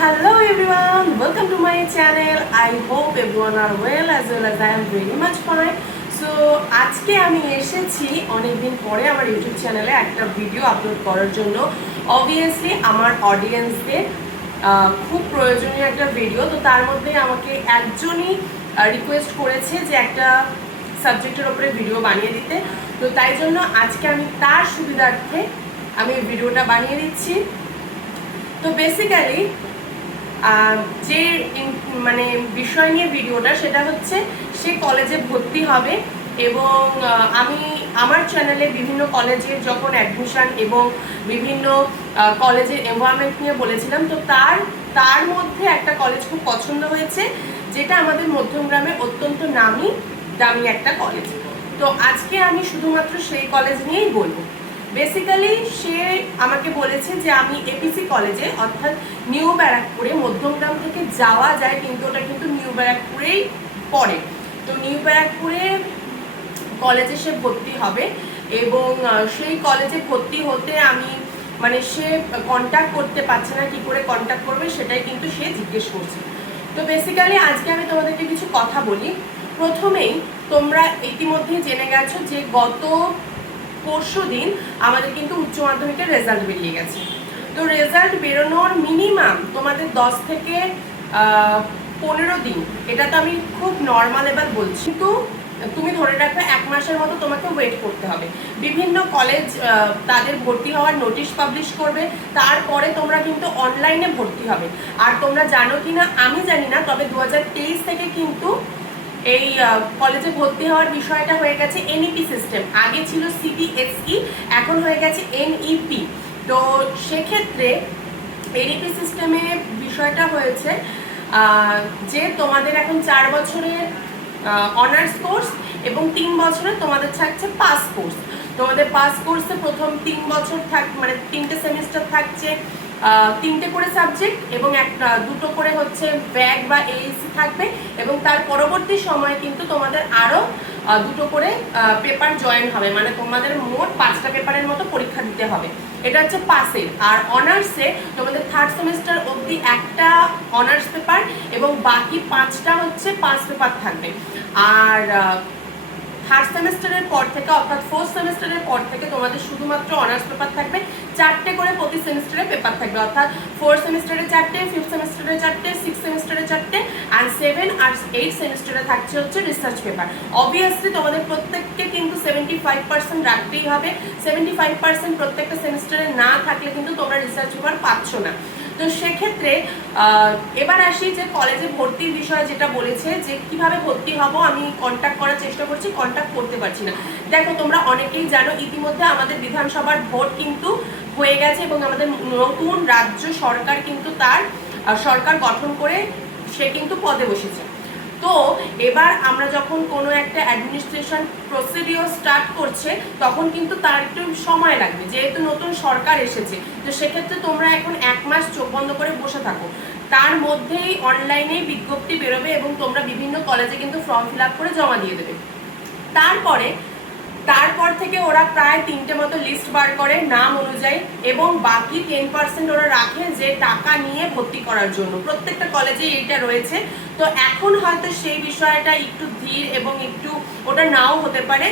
Hello everyone, welcome to my channel. I hope everyone are well as I am very much fine. So আজকে আমি এসেছি অনেকদিন পরে আমার ইউটিউব চ্যানেলে একটা ভিডিও আপলোড করার জন্য। অবভিয়াসলি আমার অডিয়েন্সদের খুব প্রয়োজনীয় একটা ভিডিও, তো তার মধ্যে আমাকে একজনই রিকোয়েস্ট করেছে যে একটা সাবজেক্টের ওপরে ভিডিও বানিয়ে দিতে। তো তাই জন্য আজকে আমি তার সুবিধার্থে আমি ভিডিওটা বানিয়ে দিচ্ছি। তো বেসিক্যালি যে মানে বিষয় নিয়ে ভিডিওটা সেটা হচ্ছে সে কলেজে ভর্তি হবে এবং আমি আমার চ্যানেলে বিভিন্ন কলেজের যখন অ্যাডমিশন এবং বিভিন্ন কলেজের এনভায়রনমেন্ট নিয়ে বলেছিলাম, তো তার মধ্যে একটা কলেজ খুব পছন্দ হয়েছে, যেটা আমাদের মধ্যমগ্রামে অত্যন্ত দামি একটা কলেজ। তো আজকে আমি শুধুমাত্র সেই কলেজ নিয়েই বলবো। বেসিক্যালি সে আমাকে বলেছে যে আমি এপিসি কলেজে অর্থাৎ নিউ ব্যারাকপুরে, মধ্যমগ্রাম থেকে যাওয়া যায় কিন্তু ওটা কিন্তু নিউ ব্যারাকপুরেই পড়ে। তো নিউ ব্যারাকপুরে কলেজে সে ভর্তি হবে এবং সেই কলেজে ভর্তি হতে আমি মানে সে কন্ট্যাক্ট করতে পারছে না, কি করে কন্ট্যাক্ট করবে সেটাই কিন্তু সে জিজ্ঞেস করছে। তো বেসিক্যালি আজকে আমি তোমাদেরকে কিছু কথা বলি। প্রথমেই তোমরা ইতিমধ্যেই জেনে গেছো যে গত পরশু দিন আমাদের কিন্তু উচ্চ মাধ্যমিকের রেজাল্ট বেরিয়ে গেছে। তো রেজাল্ট বেরোনোর মিনিমাম তোমাদের 10 থেকে 15 দিন, এটা তো আমি খুব নর্মাল এবার বলছি, কিন্তু তুমি ধরে রাখো 1 মাসের মতো তোমাকে ওয়েট করতে হবে। বিভিন্ন কলেজ তাদের ভর্তি হওয়ার নোটিশ পাবলিশ করবে, তারপরে তোমরা কিন্তু অনলাইনে ভর্তি হবে। আর তোমরা জানো কি না আমি জানি না, তবে 2023 থেকে কিন্তু এই কলেজে ভর্তি হওয়ার বিষয়টা হয়ে গেছে এনইপি সিস্টেম। আগে ছিল সিবিএসই, এখন হয়ে গেছে এনইপি। তো সেক্ষেত্রে এনইপি সিস্টেমে বিষয়টা হয়েছে যে তোমাদের এখন 4 বছরের অনার্স কোর্স এবং 3 বছরের তোমাদের থাকছে পাস কোর্স। তোমাদের পাস কোর্সে প্রথম 3 বছর মানে 3টে সেমিস্টার থাকছে 3টে করে সাবজেক্ট এবং দুটো করে হচ্ছে ব্যাগ বা এইসি থাকবে, এবং তার পরবর্তী সময়ে কিন্তু তোমাদের আরও দুটো করে পেপার জয়েন হবে, মানে তোমাদের মোট 5টা পেপারের মতো পরীক্ষা দিতে হবে। এটা হচ্ছে পাসের। আর অনার্সে তোমাদের 3rd সেমিস্টার অবধি একটা অনার্স পেপার এবং বাকি 5টা হচ্ছে পাস পেপার থাকবে। আর 3rd সেমিস্টারের পর থেকে অর্থাৎ 4th সেমিস্টারের পর থেকে তোমাদের শুধুমাত্র অনার্স পেপার থাকবে, 4টে করে প্রতি সেমিস্টারে পেপার থাকবে, অর্থাৎ 4th সেমিস্টারে 4টে, 5th সেমিস্টারে 4টে, 6th সেমিস্টারে 4টে, আর 7 আর 8 সেমিস্টারে থাকছে হচ্ছে রিসার্চ পেপার। অবভিয়াসলি তোমাদের প্রত্যেককে কিন্তু 75% রাখতেই হবে। 75% প্রত্যেকটা সেমিস্টারে না থাকলে কিন্তু তোমরা রিসার্চ পেপার পাচ্ছ না। তো সেক্ষেত্রে এবার আসি যে কলেজে ভর্তির বিষয়ে যেটা বলেছে যে কিভাবে ভর্তি হব, আমি কন্ট্যাক্ট করার চেষ্টা করছি, কন্ট্যাক্ট করতে পারছি না। দেখো তোমরা অনেকেই জানো ইতিমধ্যে আমাদের বিধানসভার ভোট কিন্তু হয়ে গেছে এবং আমাদের নতুন রাজ্য সরকার কিন্তু তার সরকার গঠন করে সে কিন্তু পদে বসেছে। তো এবার আমরা যখন কোনো একটা অ্যাডমিনিস্ট্রেশন প্রসিডিওর স্টার্ট করছে তখন কিন্তু তার একটু সময় লাগবে, যেহেতু নতুন সরকার এসেছে। তো সেক্ষেত্রে তোমরা এখন 1 মাস চোখ বন্ধ করে বসে থাকো, তার মধ্যেই অনলাইনে বিজ্ঞপ্তি বেরোবে এবং তোমরা বিভিন্ন কলেজে কিন্তু ফর্ম ফিল আপ করে জমা দিয়ে দেবে। তারপর থেকে ওরা প্রায় 3টে মতো লিস্ট বার করে নাম অনুযায়ী, এবং বাকি 10% ওরা রাখে যে টাকা নিয়ে ভর্তি করার জন্য। প্রত্যেকটা কলেজে এইটা রয়েছে। তো এখন হয়তো সেই বিষয়টা একটু ধীর এবং একটু ওটা নাও হতে পারে,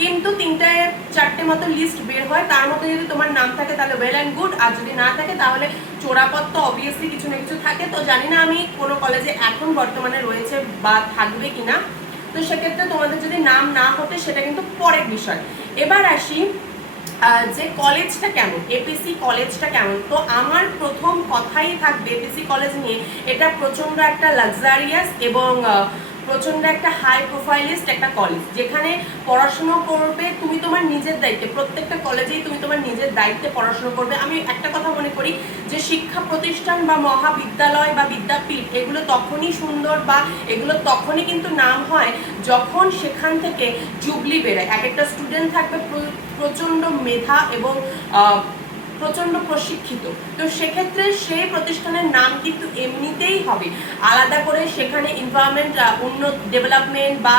কিন্তু 3-4টে মতো লিস্ট বের হয়, তার মধ্যে যদি তোমার নাম থাকে তাহলে ওয়েল অ্যান্ড গুড, আর যদি না থাকে তাহলে চোরাপদ তো অবভিয়াসলি কিছু না কিছু থাকে। তো জানি না আমি কোনো কলেজে এখন বর্তমানে রয়েছে বা থাকবে কিনা, তো সেক্ষেত্রে তোমাদের যদি নাম না হতে সেটা কিন্তু পরের বিষয়। এবার আসি যে কলেজটা কেমন, এপিসি কলেজটা কেমন। তো আমার প্রথম কথাই থাকবে এপিসি কলেজ নিয়ে, এটা প্রচণ্ড একটা লাক্সারিয়াস এবং প্রচণ্ড একটা হাই প্রোফাইলিস্ট একটা কলেজ, যেখানে পড়াশুনো করবে তুমি তোমার নিজের দায়িত্বে। প্রত্যেকটা কলেজেই তুমি তোমার নিজের দায়িত্বে পড়াশুনো করবে। আমি একটা কথা মনে করি যে শিক্ষা প্রতিষ্ঠান বা মহাবিদ্যালয় বা বিদ্যাপীঠ এগুলো তখনই সুন্দর বা এগুলো তখনই কিন্তু নাম হয় যখন সেখান থেকে জুবলি বেরোয়। এক একটা স্টুডেন্ট থাকবে প্রচণ্ড মেধা এবং প্রচণ্ড প্রশিক্ষিত। তো সেক্ষেত্রে সেই প্রতিষ্ঠানের নাম কিন্তু এমনিতেই হবে, আলাদা করে সেখানে এনভায়রনমেন্ট উন্নত ডেভেলপমেন্ট বা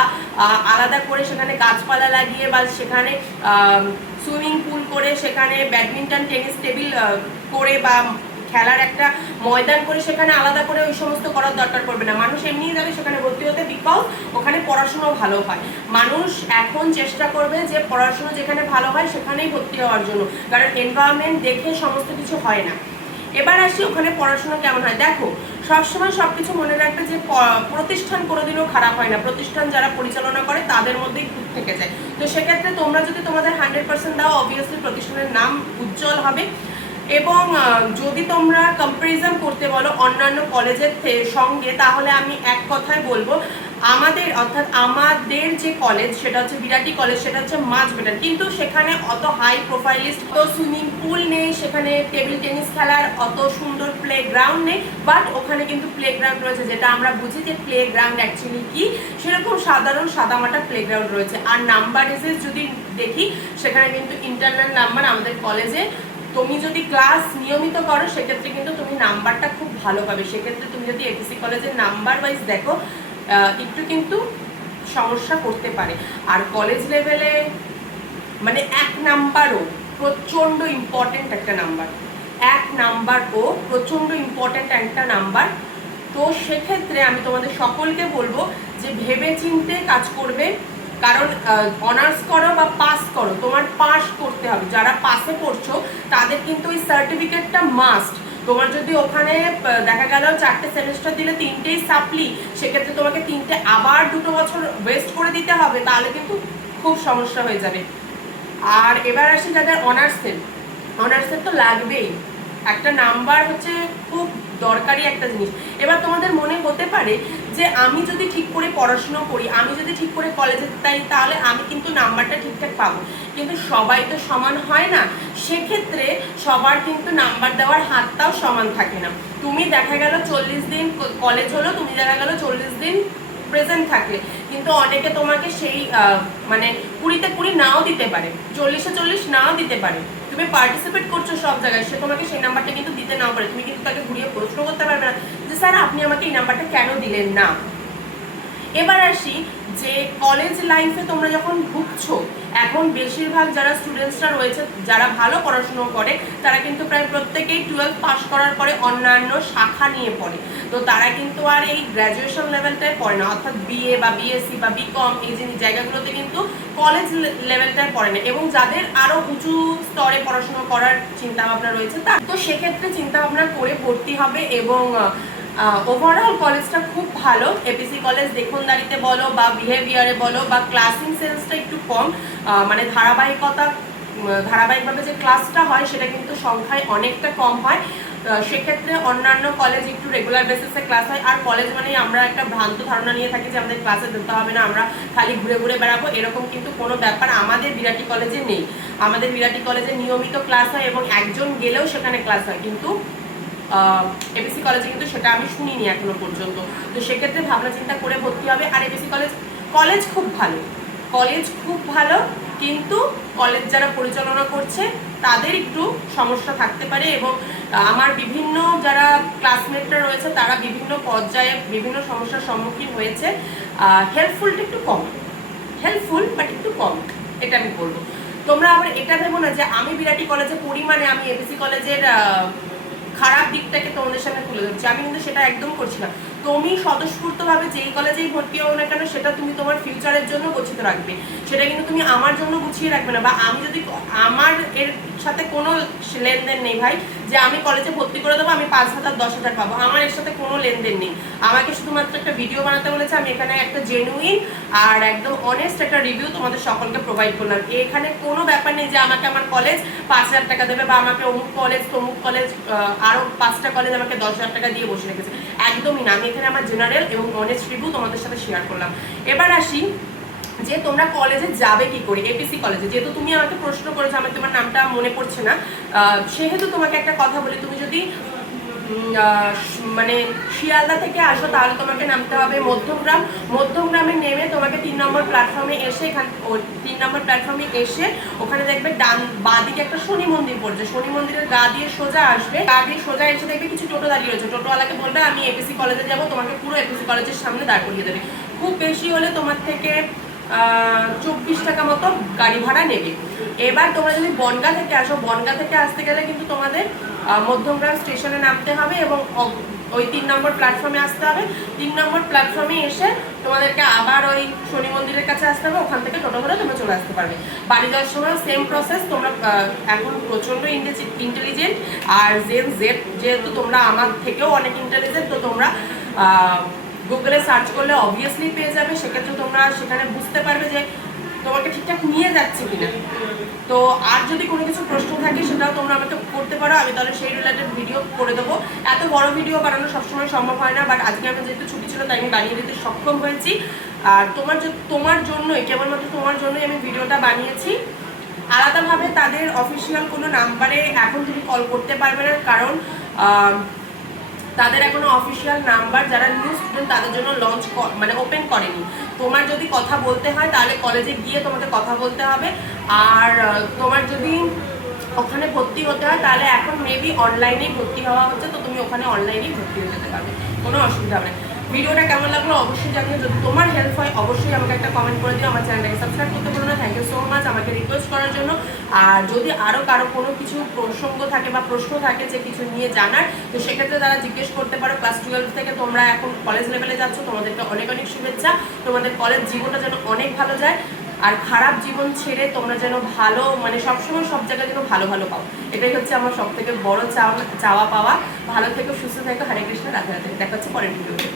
আলাদা করে সেখানে গাছপালা লাগিয়ে বা সেখানে সুইমিং পুল করে সেখানে ব্যাডমিন্টন টেনিস টেবিল করে বা খেলার একটা ময়দান করে সেখানে আলাদা করে ওই সমস্ত করার দরকার পড়বে না, মানুষ এমনিই যাবে সেখানে ভর্তি হতে, বিকজ ওখানে পড়াশুনো ভালো হয়। মানুষ এখন চেষ্টা করবে যে পড়াশুনো যেখানে ভালো হয় সেখানেই ভর্তি হওয়ার জন্য, কারণ এনভায়রনমেন্ট দেখে সমস্ত কিছু হয় না। এবার আসি ওখানে পড়াশোনা কেমন হয়। দেখো, সবসময় সবকিছু মনে রাখবে যে প্রতিষ্ঠান কোনোদিনও খারাপ হয় না, প্রতিষ্ঠান যারা পরিচালনা করে তাদের মধ্যেই খুব থেকে যায়। তো সেক্ষেত্রে তোমরা যদি তোমাদের 100% দাও, অবভিয়াসলি প্রতিষ্ঠানের নাম উজ্জ্বল হবে। এবং যদি তোমরা কম্পারিজন করতে বলো অন্যান্য কলেজের সঙ্গে, তাহলে আমি এক কথায় বলবো, আমাদের যে কলেজ সেটা হচ্ছে বিরাটি কলেজ, সেটা হচ্ছে মাচ বেটার। কিন্তু সেখানে অত হাই প্রোফাইলিস্ট, অত সুইমিং পুল নেই, সেখানে টেবিল টেনিস খেলার অত সুন্দর প্লে গ্রাউন্ড নেই, বাট ওখানে কিন্তু প্লে গ্রাউন্ড রয়েছে, যেটা আমরা বুঝি যে প্লে গ্রাউন্ড অ্যাকচুয়ালি কি, সেরকম সাধারণ সাদামাটা প্লে গ্রাউন্ড রয়েছে। আর নাম্বার এসে যদি দেখি, সেখানে কিন্তু ইন্টারনাল নাম্বার আমাদের কলেজে, তুমি যদি ক্লাস নিয়মিত করো সেক্ষেত্রে কিন্তু তুমি নাম্বারটা খুব ভালো পাবে। সেক্ষেত্রে তুমি যদি এপিসি কলেজের নাম্বার ওয়াইজ দেখো, একটু কিন্তু সমস্যা করতে পারে। আর কলেজ লেভেলে মানে 1 নাম্বারও প্রচণ্ড ইম্পর্টেন্ট একটা নাম্বার, 1 নাম্বারও প্রচণ্ড ইম্পর্টেন্ট একটা নাম্বার। তো সেক্ষেত্রে আমি তোমাদের সকলকে বলবো যে ভেবে চিন্তে কাজ করবে, কারণ অনার্স করো বা পাস করো, তোমার পাস করতে হবে। যারা পাসে পড়ছো তাদের কিন্তু ওই সার্টিফিকেটটা মাস্ট। তোমার যদি ওখানে দেখা গেল 4টে সেমিস্টার দিলে 3টেই সাপ্লি, সেক্ষেত্রে তোমাকে 3টে আবার 2 বছর ওয়েস্ট করে দিতে হবে, তাহলে কিন্তু খুব সমস্যা হয়ে যাবে। আর এবার আসি যাদের অনার্সের তো লাগবেই, একটা নাম্বার হচ্ছে খুব দরকারি একটা জিনিস। এবার তোমাদের মনে হতে পারে যে আমি যদি ঠিক করে পড়াশুনো করি, আমি যদি ঠিক করে কলেজে যাই, তাহলে আমি কিন্তু নাম্বারটা ঠিকঠাক পাবো। কিন্তু সবাই তো সমান হয় না, সেক্ষেত্রে সবার কিন্তু নাম্বার দেওয়ার হাতটাও সমান থাকে না। তুমি দেখা গেল 40 দিন কলেজ হলো, তুমি দেখা গেল 40 দিন প্রেজেন্ট থাকলে, কিন্তু অনেকে তোমাকে সেই মানে 20-তে 20 নাও দিতে পারে, 40-এ 40 নাও দিতে পারে। তুমি পার্টিসিপেট করছো সব জায়গায়, সে তোমাকে সেই নাম্বারটা কিন্তু দিতে নাও পারে। তুমি কিন্তু তাকে ঘুরিয়ে প্রশ্ন করতে পারবে না যে স্যার আপনি আমাকে এই নাম্বারটা কেন দিলেন না। এবার আসি যে কলেজ লাইফে তোমরা যখন ঢুকছো, এখন বেশিরভাগ যারা স্টুডেন্টসরা রয়েছে যারা ভালো পড়াশুনো করে, তারা কিন্তু প্রায় প্রত্যেকেই 12 পাস করার পরে অন্যান্য শাখা নিয়ে পড়ে। তো তারা কিন্তু আর এই গ্র্যাজুয়েশন লেভেলটায় পড়ে না, অর্থাৎ বিএ বা বিএসসি বা বিকম এই যে জায়গাগুলোতে কিন্তু কলেজ লেভেলটায় পড়ে না। এবং যাদের আরও উঁচু স্তরে পড়াশুনো করার চিন্তাভাবনা রয়েছে, তো সেক্ষেত্রে চিন্তাভাবনা করে ভর্তি হবে। এবং ওভারঅল কলেজটা খুব ভালো। এপিসি কলেজ দেখনদারিতে বলো বা বিহেভিয়ারে বলো বা ক্লাসিং সেন্সটা একটু কম, মানে ধারাবাহিকভাবে যে ক্লাসটা হয় সেটা কিন্তু সংখ্যায় অনেকটা কম হয়। সেক্ষেত্রে অন্যান্য কলেজ একটু রেগুলার বেসিসে ক্লাস হয়। আর কলেজ মানেই আমরা একটা ভ্রান্ত ধারণা নিয়ে থাকি যে আমাদের ক্লাসে যেতে হবে না, আমরা খালি ঘুরে ঘুরে বেড়াবো, এরকম কিন্তু কোনো ব্যাপার আমাদের বিরাটি কলেজে নেই। আমাদের বিরাটি কলেজে নিয়মিত ক্লাস হয় এবং একজন গেলেও সেখানে ক্লাস হয়, কিন্তু এপিসি কলেজে কিন্তু সেটা আমি শুনিনি এখনো পর্যন্ত। তো সেক্ষেত্রে ভাবনা চিন্তা করে ভর্তি হবে। আর এপিসি কলেজ খুব ভালো, কিন্তু কলেজ যারা পরিচালনা করছে তাদের একটু সমস্যা থাকতে পারে। এবং আমার বিভিন্ন যারা ক্লাসমেটরা রয়েছে তারা বিভিন্ন পর্যায়ে বিভিন্ন সমস্যার সম্মুখীন হয়েছে। হেল্পফুলটা একটু কম, হেল্পফুল বাট একটু কম, এটা আমি বলবো। তোমরা আবার এটা ভেবো না যে আমি বিরাটি কলেজে পড়ি মানে আমি এপিসি কলেজের খারাপ দিকটাকে তোমাদের সামনে তুলে ধরছি, আমি কিন্তু সেটা একদম করছি না। তুমি স্বতঃস্ফূর্তভাবে যেই কলেজেই ভর্তি হও না কেন, সেটা তুমি তোমার ফিউচারের জন্য গচ্ছিত রাখবে, সেটা কিন্তু তুমি আমার জন্য গুছিয়ে রাখবে না। বা আমি যদি আমার এর সাথে কোনো লেনদেন নেই ভাই, যে আমি কলেজে ভর্তি করে দেবো, আমি 5,000 10,000 পাবো, আমার এর সাথে কোনো লেনদেন নেই। আমাকে শুধুমাত্র একটা ভিডিও বানাতে বলেছে, আমি এখানে একটা জেনুইন আর একদম অনেস্ট একটা রিভিউ তোমাদের সকলকে প্রোভাইড করলাম। এখানে কোনো ব্যাপার নেই যে আমাকে আমার কলেজ 5,000 টাকা দেবে, বা আমাকে অমুক কলেজ তমুক কলেজ আরও 5টা কলেজ আমাকে 10,000 টাকা দিয়ে বসে রেখেছে, একদমই না। আমি এখানে আমার জেনারেল এবং অনেস্ট রিভিউ তোমাদের সাথে শেয়ার করলাম। এবার আসি যে তোমরা কলেজে যাবে কি করে, এপিসি কলেজে। যেহেতু তুমি আমাকে প্রশ্ন করেছো, আমি তোমার নামটা মনে পড়ছে না, সেহেতু তোমাকে একটা কথা বলি, তুমি যদি মানে শিয়ালদা থেকে আসো তাহলে তোমাকে নামতে হবে মধ্যমগ্রামে নেমে তোমাকে 3 নম্বর প্ল্যাটফর্মে এসে ওখানে দেখবে বাঁদিকে একটা শনি মন্দির পড়ছে, শনি মন্দিরের গা দিয়ে সোজা এসে দেখবে কিছু টোটো দাঁড়িয়ে রয়েছে। টোটোওয়ালাকে বলবে আমি এপিসি কলেজে যাবো, তোমাকে পুরো এপিসি কলেজের সামনে দাঁড় করিয়ে দেবে। খুব বেশি হলে তোমার থেকে 24 টাকা মতো গাড়ি ভাড়া নেবে। এবার তোমরা যদি বনগাঁ থেকে আসো, বনগাঁ থেকে আসতে গেলে কিন্তু তোমাদের মধ্যমগ্রাম স্টেশনে নামতে হবে এবং ওই 3 নম্বর প্ল্যাটফর্মে আসতে হবে। 3 নম্বর প্ল্যাটফর্মে এসে তোমাদেরকে আবার ওই শনি মন্দিরের কাছে আসতে হবে, ওখান থেকে টোটো করে তোমরা চলে আসতে পারবে। বাড়ি যাওয়ার সময় সেম প্রসেস। তোমরা এখন প্রচণ্ড ইন্টেলিজেন্ট, আর যেহেতু তোমরা আমার থেকেও অনেক ইন্টেলিজেন্ট, তো তোমরা গুগলে সার্চ করলে অবভিয়াসলি পেয়ে যাবে। সেক্ষেত্রে তোমরা সেখানে বুঝতে পারবে যে তোমাকে ঠিকঠাক নিয়ে যাচ্ছে কিনা। তো আর যদি কোনো কিছু প্রশ্ন থাকে সেটাও তোমরা আমাকে করতে পারো, আমি তাহলে সেই রিলেটেড ভিডিও করে দেবো। এত বড় ভিডিও বানানো সবসময় সম্ভব হয় না, বাট আজকে আমি যেহেতু ছুটি ছিল তাই আমি বানিয়ে দিতে সক্ষম হয়েছি। আর তোমার জন্যই, কেবলমাত্র তোমার জন্যই আমি ভিডিওটা বানিয়েছি। আলাদাভাবে তাদের অফিসিয়াল কোনো নাম্বারে এখন তুমি কল করতে পারবে না, কারণ তাদের এখনো অফিসিয়াল নাম্বার যারা নিউ স্টুডেন্ট তাদের জন্য লঞ্চ মানে ওপেন করেনি। তোমার যদি কথা বলতে হয় তাহলে কলেজে গিয়ে তোমাকে কথা বলতে হবে। আর তোমার যদি ওখানে ভর্তি হতে হয় তাহলে এখন মেবি অনলাইনেই ভর্তি হওয়া হচ্ছে, তো তুমি ওখানে অনলাইনেই ভর্তি হয়ে যেতে পারবে, কোনো অসুবিধা হবে না। ভিডিওটা কেমন লাগলো অবশ্যই জানিও। যদি তোমার হেল্প হয় অবশ্যই আমাকে একটা কমেন্ট করে দিও। আমার চ্যানেলটাকে সাবস্ক্রাইব করতে পারো না। থ্যাংক ইউ সো মাচ আমাকে রিকোয়েস্ট করার জন্য। আর যদি আরও কারো কোনো কিছু প্রসঙ্গ থাকে বা প্রশ্ন থাকে যে কিছু নিয়ে জানার, তো সেক্ষেত্রে তারা জিজ্ঞেস করতে পারো। ক্লাস 12 থেকে তোমরা এখন কলেজ লেভেলে যাচ্ছ, তোমাদেরকে অনেক অনেক শুভেচ্ছা। তোমাদের কলেজ জীবনটা যেন অনেক ভালো যায়, আর খারাপ জীবন ছেড়ে তোমরা যেন ভালো, মানে সবসময় সব জায়গায় যেন ভালো ভালো পাও, এটাই হচ্ছে আমার সব থেকে বড় চাওয়া পাওয়া। ভালো থেকো, সুস্থ থেকো। হরে কৃষ্ণ, রাধে রাধে। দেখা হচ্ছে পরের ভিডিওতে।